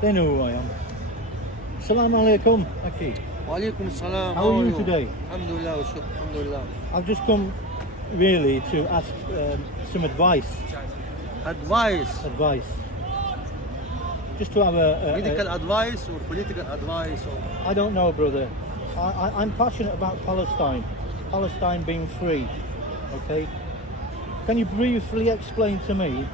They know who I am. Assalamu alaikum, Aki. Wa alaikum salam. How are you today? Alhamdulillah, wa shukr, alhamdulillah. I've just come really to ask some advice. Advice? Just to have Medical advice or political advice? Or... I don't know, brother. I'm passionate about Palestine being free, okay? Can you briefly explain to me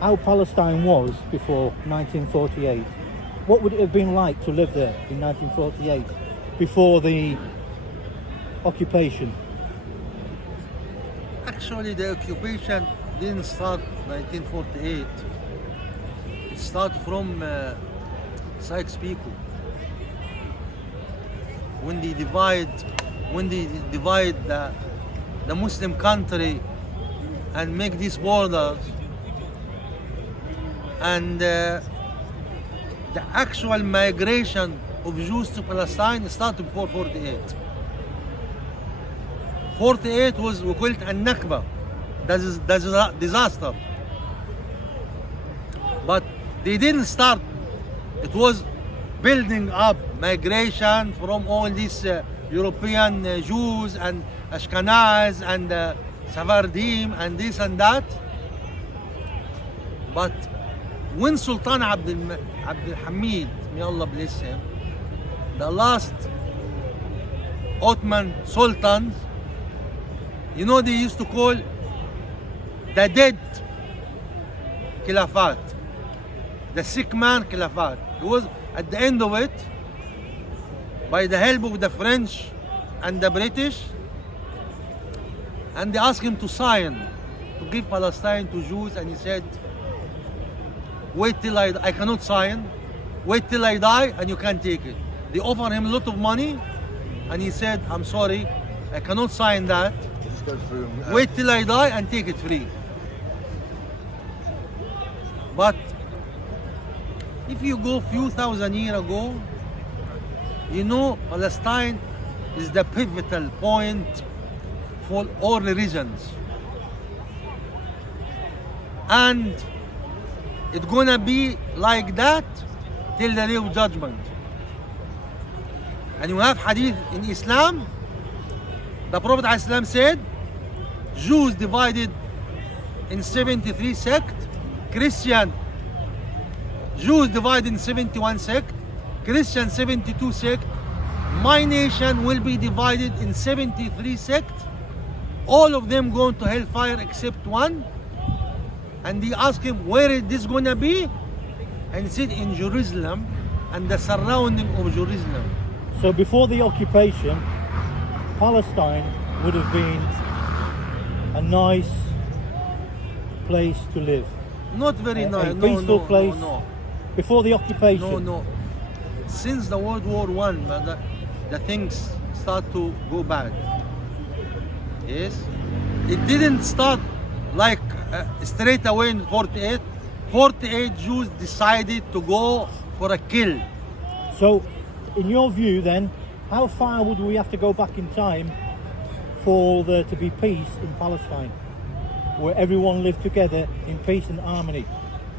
how Palestine was before 1948? What would it have been like to live there in 1948, before the occupation? Actually, the occupation didn't start 1948. It started from Sykes-Picot. When they divide the Muslim country and make these borders, and the actual migration of Jews to Palestine started before 48. 48 was, we call it a Nakba. That's a disaster. But they didn't start. It was building up migration from all these European Jews and Ashkenaz and Sephardim and this and that. But when Sultan Abdul Hamid, may Allah bless him, the last Ottoman sultans, you know, they used to call the dead Khilafat, the sick man Khilafat. It was at the end of it, by the help of the French and the British, and they asked him to sign to give Palestine to Jews, and he said, wait till I cannot sign, wait till I die and you can take it. They offered him a lot of money and he said, I'm sorry, I cannot sign that. Wait till I die and take it free. But if you go few thousand years ago, you know Palestine is the pivotal point for all religions. And it's gonna be like that till the day of judgment. And you have hadith in Islam, the Prophet ﷺ said, Jews divided in 73 sects, Jews divided in 71 sects, Christian 72 sects. My nation will be divided in 73 sects, all of them going to hellfire except one. And they asked him, where is this going to be? And he said, in Jerusalem and the surrounding of Jerusalem. So before the occupation, Palestine would have been a nice place to live. Not very nice. A peaceful place. No. Before the occupation. No. Since the World War I, the things start to go bad. Yes? It didn't start like straight away in 48. 48 Jews decided to go for a kill. So, in your view then, how far would we have to go back in time for there to be peace in Palestine? Where everyone lived together in peace and harmony.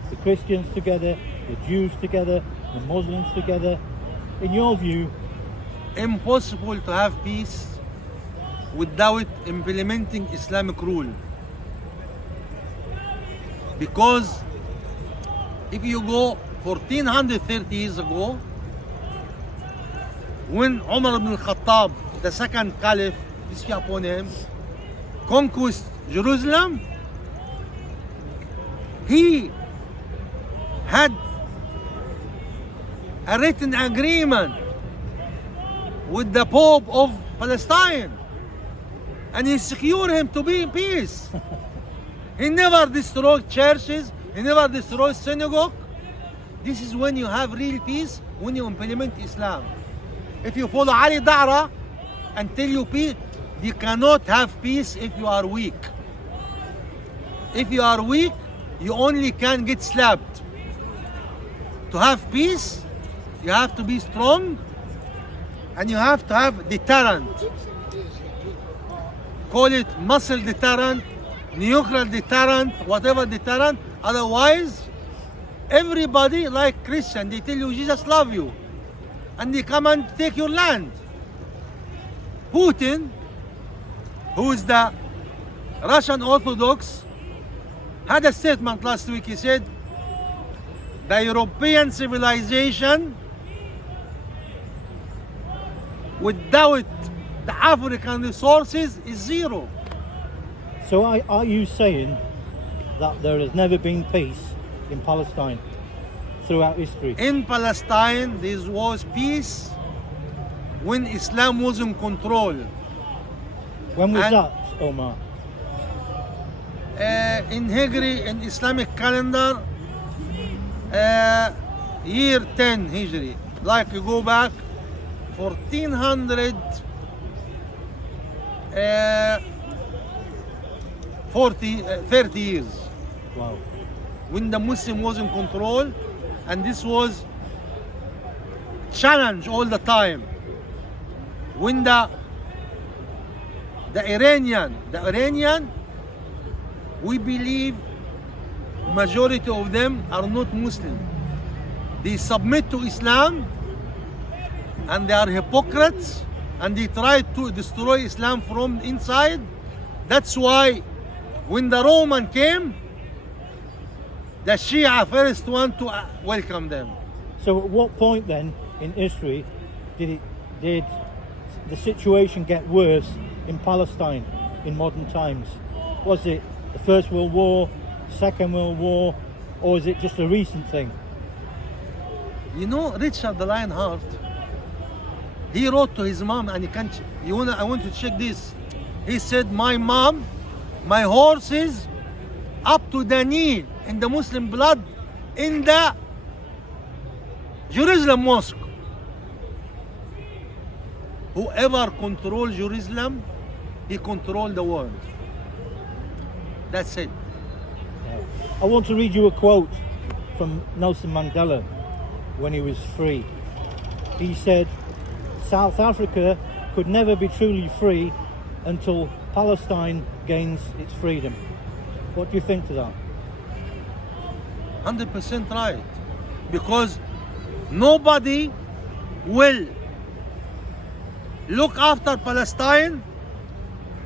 The Christians together, the Jews together, the Muslims together. In your view? Impossible to have peace without implementing Islamic rule. Because if you go 1430 years ago, when Omar ibn al-Khattab, the second caliph, peace be upon him, conquered Jerusalem, he had a written agreement with the Pope of Palestine, and he secured him to be in peace. He never destroyed churches, he never destroyed synagogue. This is when you have real peace, when you implement Islam. If you follow Ali Da'ra and tell you peace, you cannot have peace if you are weak. If you are weak, you only can get slapped. To have peace, you have to be strong and you have to have deterrent. Call it muscle deterrent, nuclear deterrent, whatever deterrent. Otherwise, everybody like Christian, they tell you Jesus love you, and they come and take your land. Putin, who is the Russian Orthodox, had a statement last week. He said, the European civilization without the African resources is zero. So are you saying that there has never been peace in Palestine throughout history? In Palestine, there was peace when Islam was in control. When was And- that, Omar? In Hijri, in Islamic calendar, year 10 Hijri. Like you go back 30 years. Wow. When the Muslim was in control, and this was challenge all the time. When the Iranian, we believe majority of them are not Muslim. They submit to Islam, and they are hypocrites, and they try to destroy Islam from inside. That's why when the Roman came, the Shia first want to welcome them. So at what point then in history did the situation get worse in Palestine in modern times? Was it the First World War, Second World War, or was it just a recent thing? You know, Richard the Lionheart, he wrote to his mom, and I want to check this. He said, my mom, my horses up to the knee in the Muslim blood in the Jerusalem mosque. Whoever controls Jerusalem, he controls the world. That's it. I want to read you a quote from Nelson Mandela when he was free. He said, South Africa could never be truly free until Palestine gains its freedom. What do you think to that? 100% right. Because nobody will look after Palestine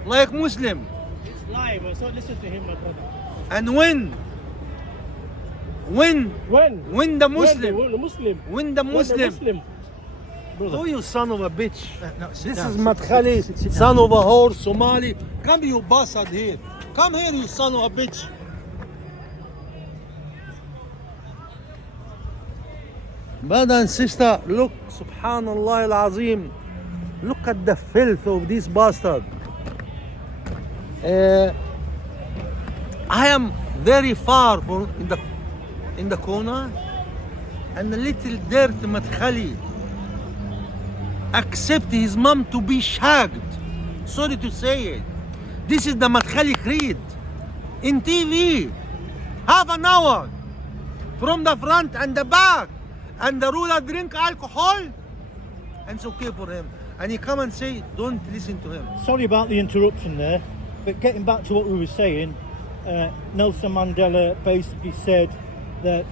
like Muslim. He's lying, so listen to him, my brother. And when When? the Muslim, When the Muslim. when the Muslim, oh you son of a bitch. This is Madkhali, son of a whore, Somali. Come you bastard here. Come here you son of a bitch. Brother and sister, look, subhanallah al-azim. Look at the filth of this bastard. I am very far from in the corner, and a little dirt Madkhali accept his mom to be shagged. Sorry to say it. This is the Madkhali creed. In TV, half an hour from the front and the back, and the ruler drink alcohol, and it's okay for him. And he come and say, don't listen to him. Sorry about the interruption there, but getting back to what we were saying, Nelson Mandela basically said that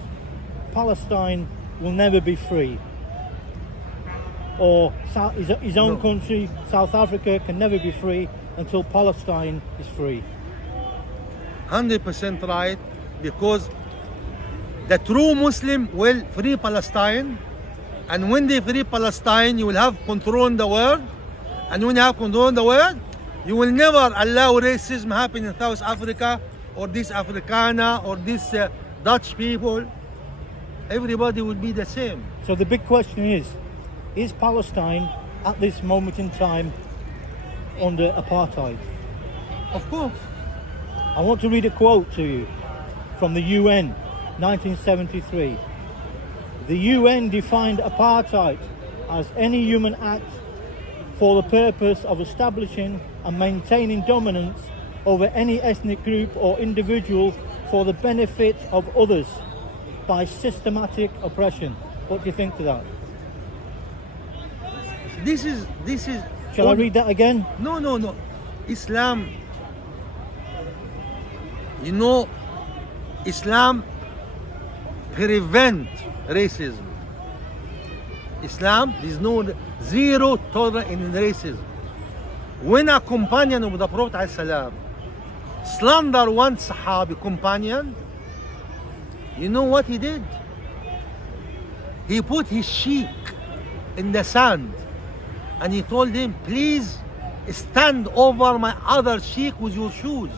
Palestine will never be free, or his own No. country, South Africa, can never be free until Palestine is free. 100% right, because the true Muslim will free Palestine, and when they free Palestine, you will have control in the world, and when you have control in the world, you will never allow racism happen in South Africa, or this Afrikaner, or this Dutch people. Everybody will be the same. So the big question is Palestine at this moment in time under apartheid? Of course. I want to read a quote to you from the UN, 1973. The UN defined apartheid as any human act for the purpose of establishing and maintaining dominance over any ethnic group or individual for the benefit of others by systematic oppression. What do you think to that? This is. Shall I read that again? No. Islam. You know, Islam prevent racism. Islam, there is no zero tolerance in racism. When a companion of the Prophet ﷺ slander one Sahabi companion, you know what he did? He put his cheek in the sand and he told him, please stand over my other cheek with your shoes.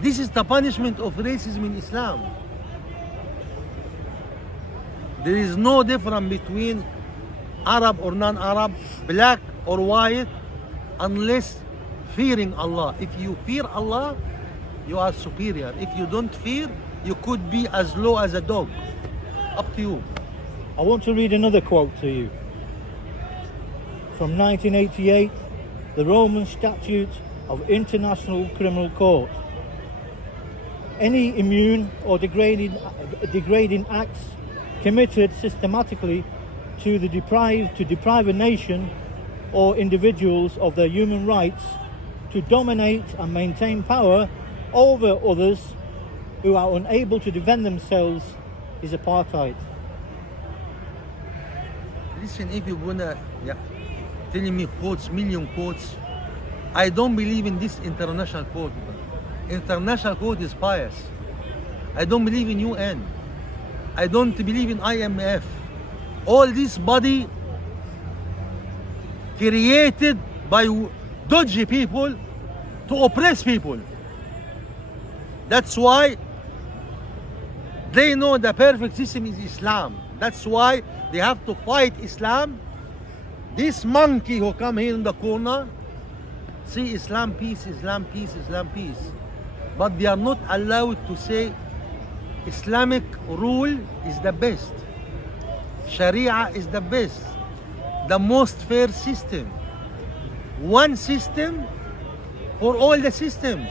This is the punishment of racism in Islam. There is no difference between Arab or non-Arab, black or white, unless fearing Allah. If you fear Allah, you are superior. If you don't fear, you could be as low as a dog. Up to you. I want to read another quote to you. From 1988, the Roman Statute of International Criminal Court. Any immune or degrading acts committed systematically to deprive a nation or individuals of their human rights to dominate and maintain power over others who are unable to defend themselves is apartheid. Listen, if you're gonna telling me quotes, million quotes, I don't believe in this international quote. International quote is bias. I don't believe in UN. I don't believe in IMF. All this body created by dodgy people to oppress people. That's why they know the perfect system is Islam. That's why they have to fight Islam. This monkey who come here in the corner, see Islam peace, Islam peace, Islam peace. But they are not allowed to say Islamic rule is the best. Sharia is the best. The most fair system. One system for all the systems.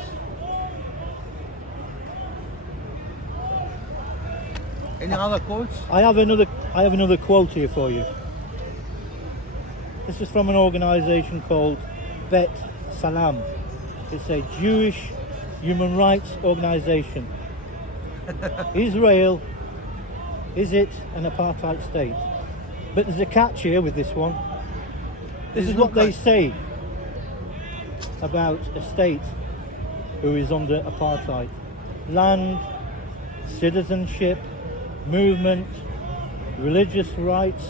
Any other quotes? I have another quote here for you. This is from an organization called Bet Salam. It's a Jewish human rights organization. Israel, is it an apartheid state? But there's a catch here with this one. This is what they say about a state who is under apartheid. Land, citizenship, movement, religious rights,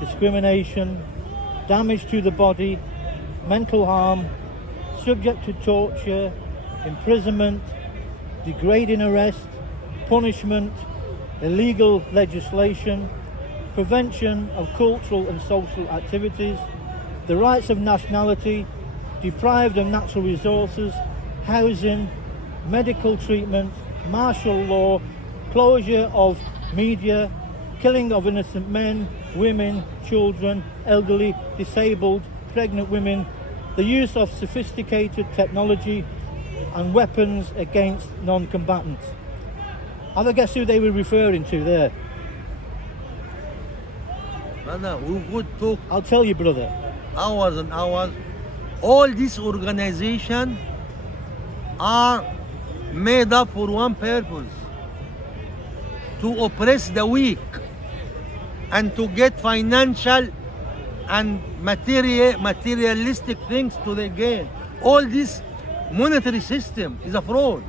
discrimination, damage to the body, mental harm, subject to torture, imprisonment, degrading arrest, punishment, illegal legislation, prevention of cultural and social activities, the rights of nationality, deprived of natural resources, housing, medical treatment, martial law, closure of media, killing of innocent men, women, children, elderly, disabled, pregnant women, the use of sophisticated technology and weapons against non-combatants. Have a guess who they were referring to there? Brother, we would talk I'll tell you, brother. hours and hours. All these organizations are made up for one purpose: to oppress the weak and to get financial and materialistic things to their gain. All this monetary system is a fraud.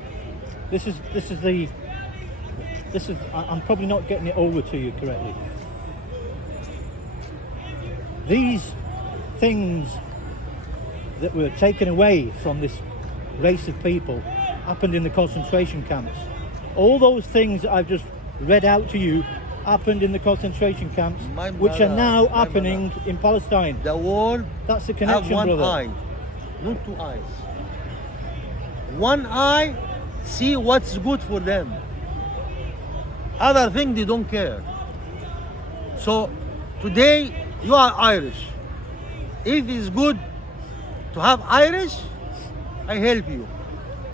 I'm probably not getting it over to you correctly. These things that were taken away from this race of people happened in the concentration camps. All those things that I've just read out to you happened in the concentration camps, which are now happening in Palestine. The world That's the have connection, one brother. eye, not two eyes. One eye see what's good for them. Other thing they don't care. So today you are Irish. If it's good to have Irish, I help you.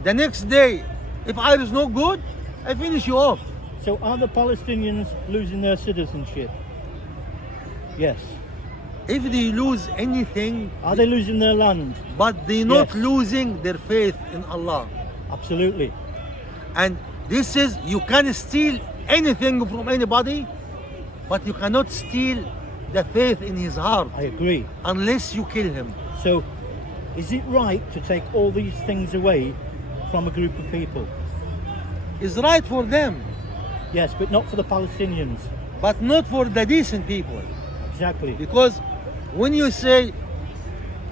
The next day, if Irish no good, I finish you off. So are the Palestinians losing their citizenship? Yes. If they lose anything, Are they losing their land? but they're not Yes. losing their faith in Allah. Absolutely. And This is, you can steal anything from anybody, but you cannot steal the faith in his heart I agree. unless you kill him. So, is it right to take all these things away from a group of people? It's right for them, Yes, but not for the Palestinians. but not for the decent people. Exactly. Because when you say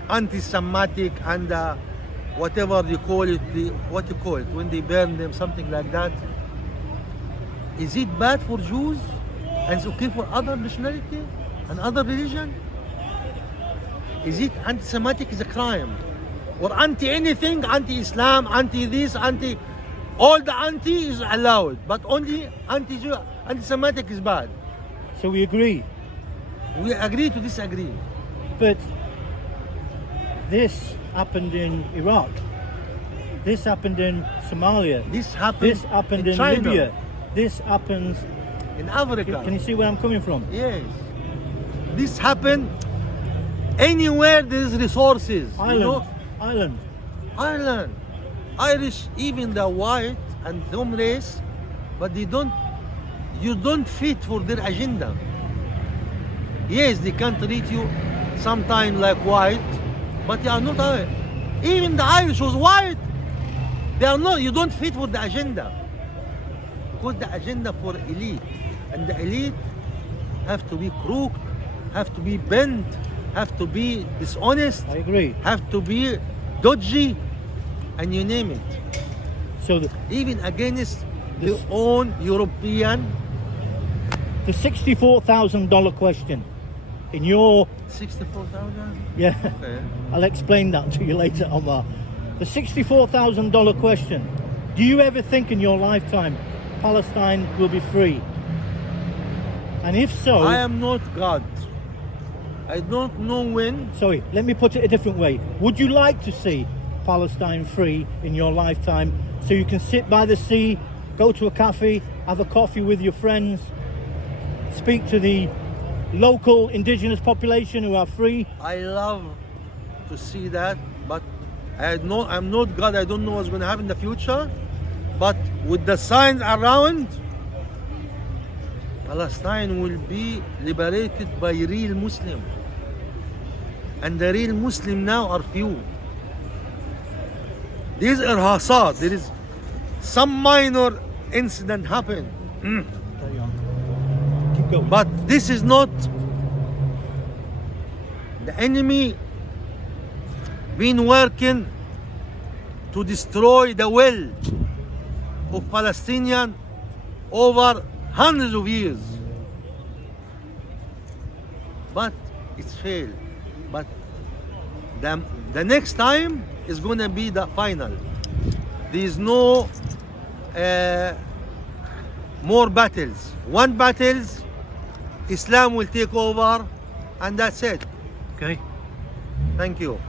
anti-Semitic and whatever you call it, what you call it, when they burn them, something like that, is it bad for Jews and it's okay for other nationality and other religion? Is it anti-Semitic is a crime? Or anti anything, anti-Islam, anti this, anti, all the anti is allowed, but only anti-Jew, anti-Semitic is bad. So we agree. We agree to disagree. But this happened in Iraq. This happened in Somalia. This happened, This happened in China, Libya. This happens. in Africa. Can you see where I'm coming from? Yes. This happened anywhere there's resources. Ireland. You know? Ireland. Ireland. Irish, even the white and some race, but they don't, you don't fit for their agenda. Yes, they can treat you sometimes like white, but they are not Irish. Even the Irish was white. They are not, you don't fit for the agenda. Because the agenda for elite. And the elite have to be crooked, have to be bent, have to be dishonest, I agree. have to be dodgy, and you name it. So Even against their own European. the $64,000 question. In your 64,000? yeah, Okay. I'll explain that to you later, Omar. The $64,000 question. Do you ever think in your lifetime Palestine will be free? And if so, I am not God. I don't know when. sorry, let me put it a different way. Would you like to see Palestine free in your lifetime so you can sit by the sea, go to a cafe, have a coffee with your friends, speak to the local indigenous population who are free? I love to see that, but I'm not God. I don't know what's going to happen in the future. But with the signs around, Palestine will be liberated by real Muslim. And the real Muslim now are few. These are Hassad. There is some minor incident happened. Carry on. Keep going. But this is not the enemy been working to destroy the will of Palestinian over hundreds of years. But it's failed. But the next time is going to be the final. There is no more battles. One battles, Islam will take over, and that's it. Okay. Thank you.